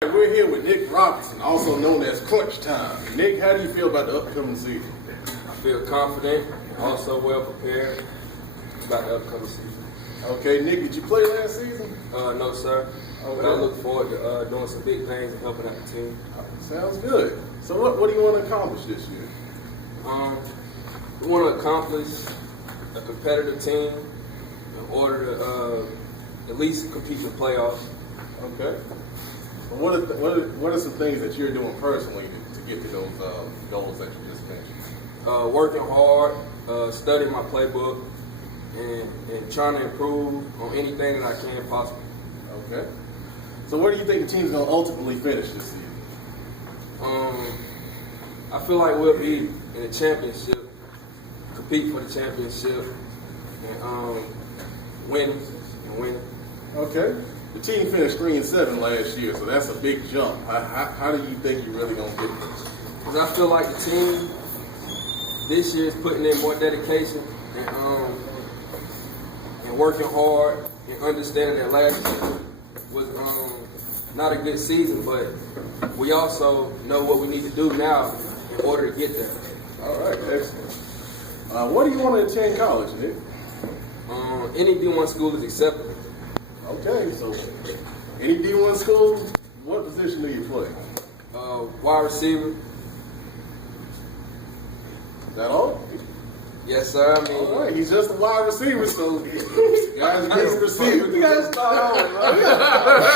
We're here with Nick Robinson, also known as Clutch Time. Nick, how do you feel about the upcoming season? I feel confident, also well prepared about the upcoming season. Okay, Nick, did you play last season? No, sir. Okay. But I look forward to doing some big things and helping out the team. Sounds good. So what do you want to accomplish this year? We want to accomplish a competitive team in order to at least compete in the playoffs. Okay. So what are some things that you're doing personally to get to those goals that you just mentioned? Working hard, studying my playbook, and trying to improve on anything that I can possibly. Okay. So where do you think the team's going to ultimately finish this season? I feel like we'll be in the championship, compete for the championship, and winning. Okay. The team finished 3-7 last year, so that's a big jump. How do you think you're really going to get this? Because I feel like the team this year is putting in more dedication and working hard and understanding that last year was not a good season, but we also know what we need to do now in order to get there. All right, excellent. What do you want to attend college, Nick? Any D1 school is acceptable. Okay, so any D1 school, what position do you play? Wide receiver. Is that all? Yes, sir. I mean, All right, he's just a wide receiver, so guys, he's a receiver. You guys start on, right?